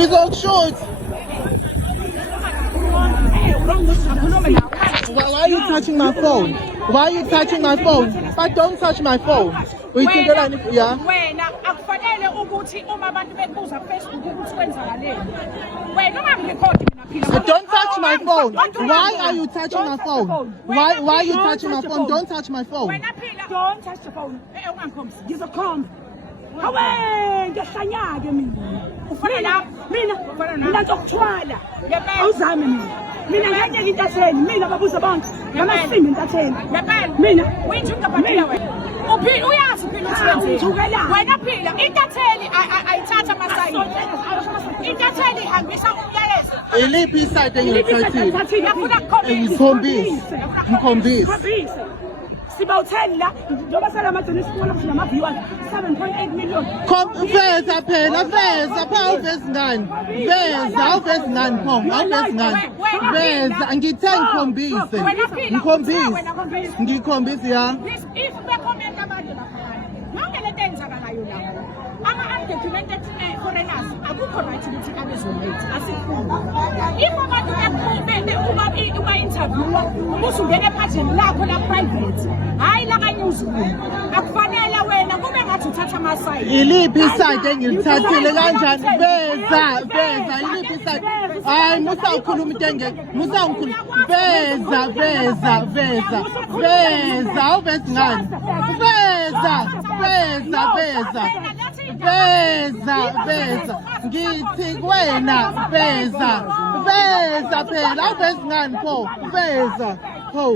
Ngizokushoot. Why are you touching my phone? Why are you touching my phone? But don't touch my phone. Yeah. Wena akufanele ukuthi uma abantu bebuza Facebook ukuthi kwenzakaleni. Wena uma ngirecord mina phila. Don't touch my phone. Why are you touching my phone? Why are you touching my phone? Don't touch my phone. Wena phila. Don't touch the phone. Ungangikhombisi. Ngizokhomba. Hawe, ngiyahlanyake mina. Ufana la. Mina ngizokuthwala. Awuzame mina. Mina ngeke intatheli. Mina babuza bonke. Ngamasimi intatheli. Mina. Uyithuka baphila wena. Uyazi phela ukuthi wena phila intatheli ayithatha amasayini intatheli ihambisa umyalezo Iliphi iside engiyithathile? Ngikhombise. Sibawutheli la njengoba salamadeni isikole futhi nama-viewers 7.8 million. Veza phela awuvezi ngani? Veza ngithe ngikhombise ya. If bekhomenta abantu lapha yonke lento eyenzakalayo lapha ama-undocumented foreigners akukho right ukuthi abezolate asikufuni. If abantu uba-interviewa ukuthi ungene ephajeni lakho la-private hhayi laka-newsroom akufanele wena kube ngathi uthatha amasayini. Iliphi iside engilithathile kanjani? Veza iliphi iside? Hayi musawukhuluma into engeke musawukhuluma. Veza awuvezi ngani? Veza ngithi kuwena veza phela awuvezi ngani pho? Veza pho.